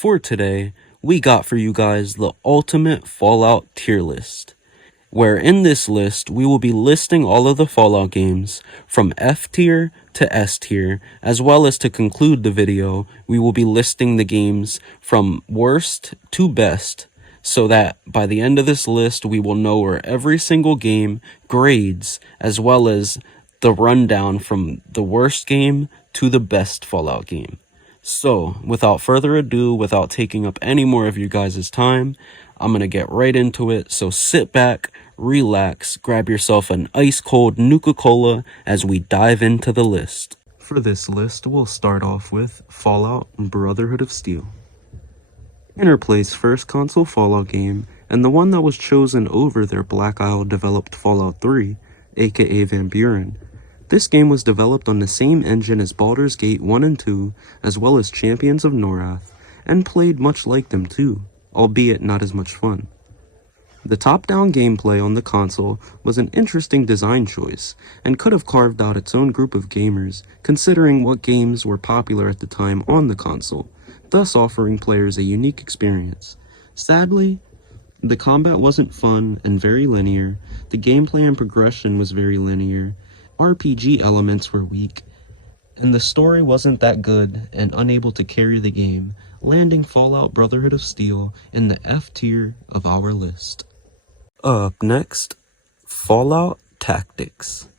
For today, we got for you guys the ultimate Fallout tier list, where in this list we will be listing all of the Fallout games from F tier to S tier, as well as to conclude the video, we will be listing the games from worst to best, so that by the end of this list we will know where every single game grades, as well as the rundown from the worst game to the best Fallout game. So, without further ado, without taking up any more of you guys' time, I'm gonna get right into it, so sit back, relax, grab yourself an ice-cold Nuka-Cola as we dive into the list. For this list, we'll start off with Fallout Brotherhood of Steel. Interplay's first console Fallout game, and the one that was chosen over their Black Isle-developed Fallout 3, aka Van Buren. This game was developed on the same engine as Baldur's Gate 1 and 2, as well as Champions of Norath, and played much like them too, albeit not as much fun. The top-down gameplay on the console was an interesting design choice, and could have carved out its own group of gamers, considering what games were popular at the time on the console, thus offering players a unique experience. Sadly, the combat wasn't fun and very linear, the gameplay and progression was very linear, RPG elements were weak, and the story wasn't that good and unable to carry the game, landing Fallout Brotherhood of Steel in the F tier of our list. Up next, Fallout Tactics.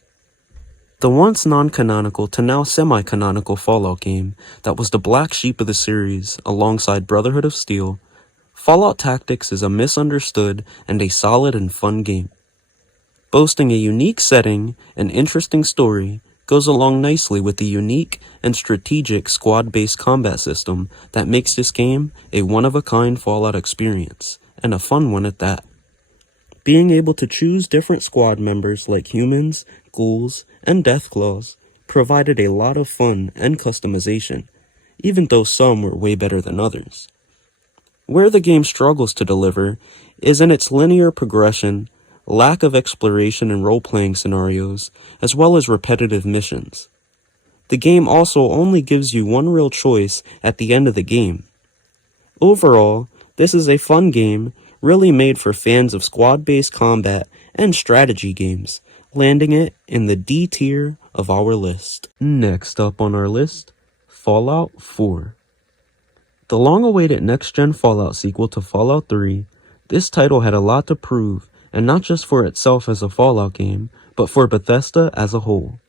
The once non-canonical to now semi-canonical Fallout game that was the black sheep of the series alongside Brotherhood of Steel, Fallout Tactics is a misunderstood and a solid and fun game. Boasting a unique setting and interesting story goes along nicely with the unique and strategic squad-based combat system that makes this game a one-of-a-kind Fallout experience, and a fun one at that. Being able to choose different squad members like humans, ghouls, and deathclaws provided a lot of fun and customization, even though some were way better than others. Where the game struggles to deliver is in its linear progression, lack of exploration and role-playing scenarios, as well as repetitive missions. The game also only gives you one real choice at the end of the game. Overall, this is a fun game, really made for fans of squad-based combat and strategy games, landing it in the D tier of our list. Next up on our list, Fallout 4. The long-awaited next-gen Fallout sequel to Fallout 3, this title had a lot to prove, and not just for itself as a Fallout game, but for Bethesda as a whole.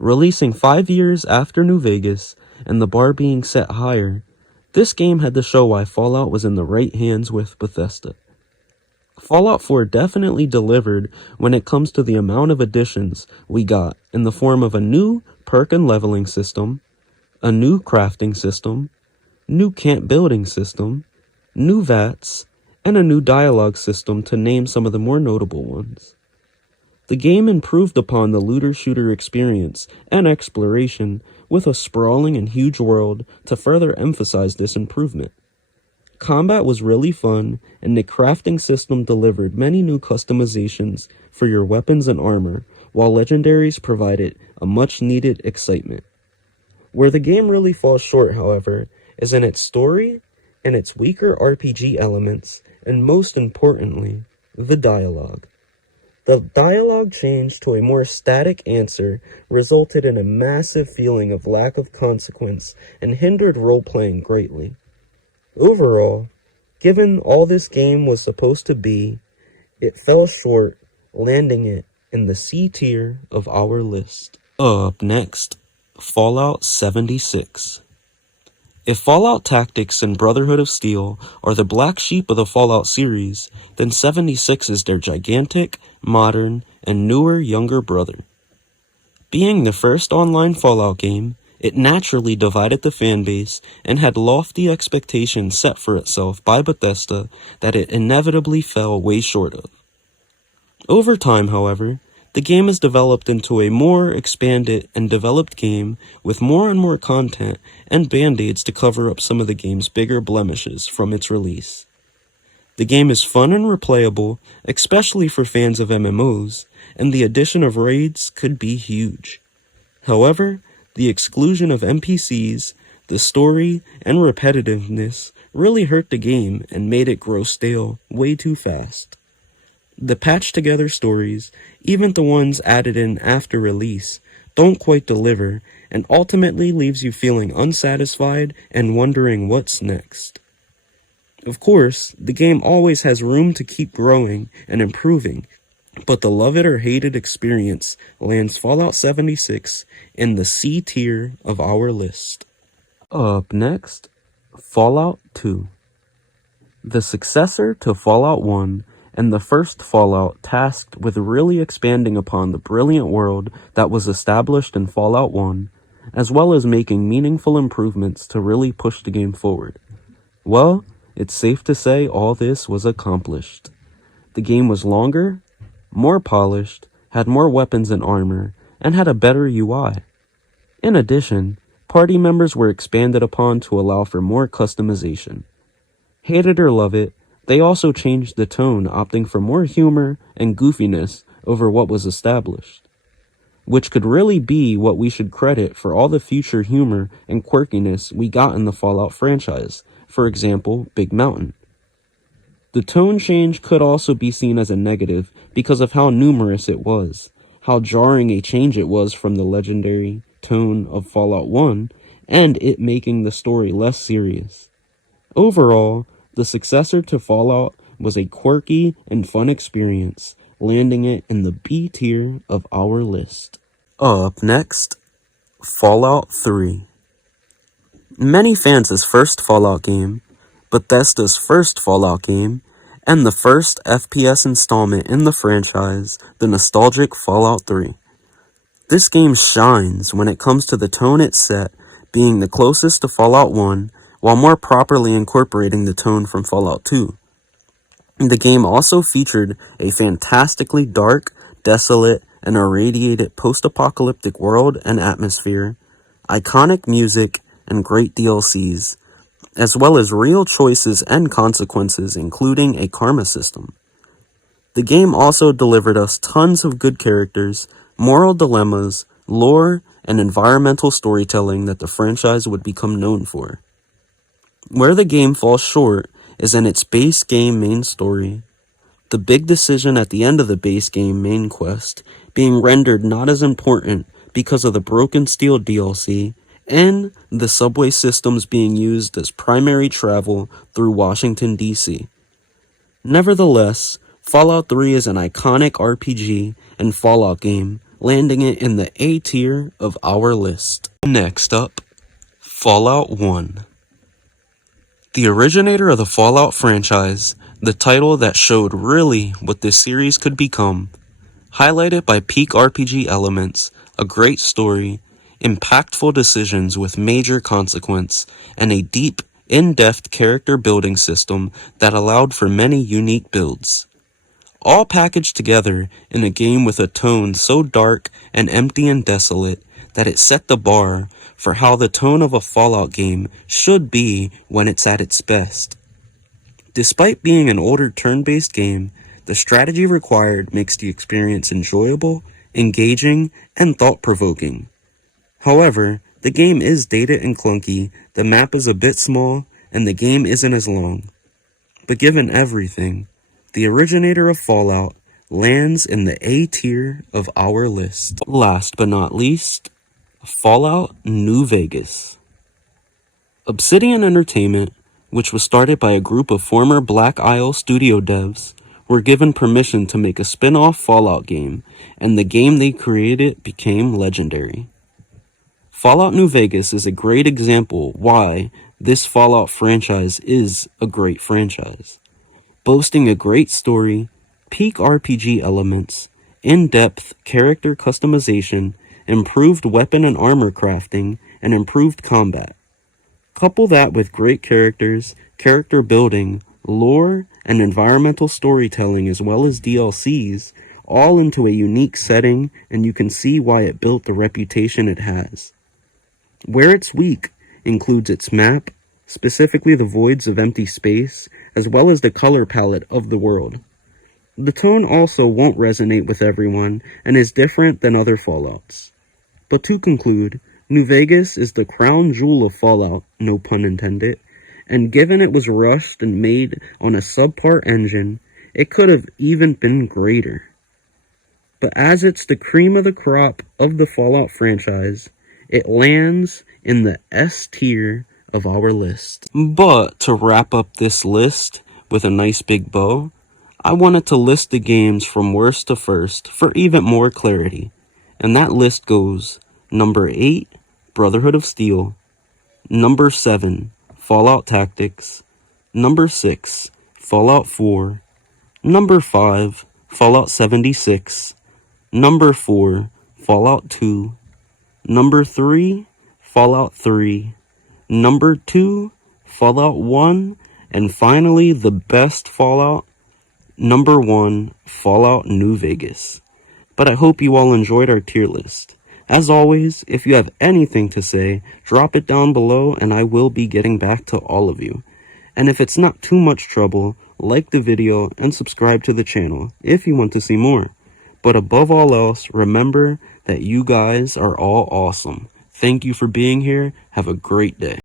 Releasing 5 years after New Vegas, and the bar being set higher, this game had to show why Fallout was in the right hands with Bethesda. Fallout 4 definitely delivered when it comes to the amount of additions we got in the form of a new perk and leveling system, a new crafting system, new camp building system, new VATS, and a new dialogue system to name some of the more notable ones. The game improved upon the looter-shooter experience and exploration with a sprawling and huge world to further emphasize this improvement. Combat was really fun, and the crafting system delivered many new customizations for your weapons and armor, while legendaries provided a much-needed excitement. Where the game really falls short, however, is in its story and its weaker RPG elements, and most importantly, the dialogue. The dialogue change to a more static answer resulted in a massive feeling of lack of consequence and hindered role-playing greatly. Overall, given all this game was supposed to be, it fell short, landing it in the C tier of our list. Up next, Fallout 76. If Fallout Tactics and Brotherhood of Steel are the black sheep of the Fallout series, then 76 is their gigantic, modern, and newer younger brother. Being the first online Fallout game, it naturally divided the fanbase and had lofty expectations set for itself by Bethesda that it inevitably fell way short of. Over time, however, the game has developed into a more expanded and developed game with more and more content and band-aids to cover up some of the game's bigger blemishes from its release. The game is fun and replayable, especially for fans of MMOs, and the addition of raids could be huge. However, the exclusion of NPCs, The story and repetitiveness really hurt the game and made it grow stale way too fast. The patched together stories, even the ones added in after release, don't quite deliver and ultimately leaves you feeling unsatisfied and wondering what's next. Of course, the game always has room to keep growing and improving, but the love it or hate it experience lands Fallout 76 in the C tier of our list. Up next, Fallout 2. The successor to Fallout 1 and the first Fallout tasked with really expanding upon the brilliant world that was established in Fallout 1, as well as making meaningful improvements to really push the game forward. Well, it's safe to say all this was accomplished. The game was longer, more polished, had more weapons and armor, and had a better UI. In addition, party members were expanded upon to allow for more customization. Hate it or love it, they also changed the tone, opting for more humor and goofiness over what was established, which could really be what we should credit for all the future humor and quirkiness we got in the Fallout franchise, for example, Big Mountain. The tone change could also be seen as a negative because of how numerous it was, how jarring a change it was from the legendary tone of Fallout 1, and it making the story less serious. Overall, the successor to Fallout was a quirky and fun experience, landing it in the B tier of our list. Up next, Fallout 3. Many fans' first Fallout game, Bethesda's first Fallout game, and the first FPS installment in the franchise, the nostalgic Fallout 3. This game shines when it comes to the tone it set, being the closest to Fallout 1, while more properly incorporating the tone from Fallout 2. The game also featured a fantastically dark, desolate, and irradiated post-apocalyptic world and atmosphere, iconic music, and great DLCs, as well as real choices and consequences, including a karma system. The game also delivered us tons of good characters, moral dilemmas, lore, and environmental storytelling that the franchise would become known for. Where the game falls short is in its base game main story. The big decision at the end of the base game main quest being rendered not as important because of the Broken Steel DLC and the subway systems being used as primary travel through Washington, D.C. Nevertheless, Fallout 3 is an iconic RPG and Fallout game, landing it in the A tier of our list. Next up, Fallout 1. The originator of the Fallout franchise, the title that showed really what this series could become, highlighted by peak RPG elements, a great story, impactful decisions with major consequence, and a deep, in-depth character building system that allowed for many unique builds. All packaged together in a game with a tone so dark and empty and desolate that it set the bar for how the tone of a Fallout game should be when it's at its best. Despite being an older turn-based game, the strategy required makes the experience enjoyable, engaging, and thought-provoking. However, the game is dated and clunky, the map is a bit small, and the game isn't as long. But given everything, the originator of Fallout lands in the A tier of our list. Last but not least, Fallout New Vegas. Obsidian Entertainment, which was started by a group of former Black Isle studio devs, were given permission to make a spin-off Fallout game, and the game they created became legendary. Fallout New Vegas is a great example why this Fallout franchise is a great franchise. Boasting a great story, peak RPG elements, in-depth character customization, improved weapon and armor crafting, and improved combat. Couple that with great characters, character building, lore, and environmental storytelling as well as DLCs, all into a unique setting, and you can see why it built the reputation it has. Where it's weak includes its map, specifically the voids of empty space, as well as the color palette of the world. The tone also won't resonate with everyone and is different than other Fallouts. But to conclude, New Vegas is the crown jewel of Fallout, no pun intended, and given it was rushed and made on a subpar engine, it could have even been greater. But as it's the cream of the crop of the Fallout franchise, it lands in the S tier of our list. But to wrap up this list with a nice big bow, I wanted to list the games from worst to first for even more clarity. And that list goes number 8, Brotherhood of Steel, number 7, Fallout Tactics, number 6, Fallout 4, number 5, Fallout 76, number 4, Fallout 2, number 3, Fallout 3, number 2, Fallout 1, and finally the best Fallout, number 1, Fallout New Vegas. But I hope you all enjoyed our tier list. As always, if you have anything to say, drop it down below and I will be getting back to all of you. And if it's not too much trouble, like the video and subscribe to the channel if you want to see more. But above all else, remember that you guys are all awesome. Thank you for being here. Have a great day.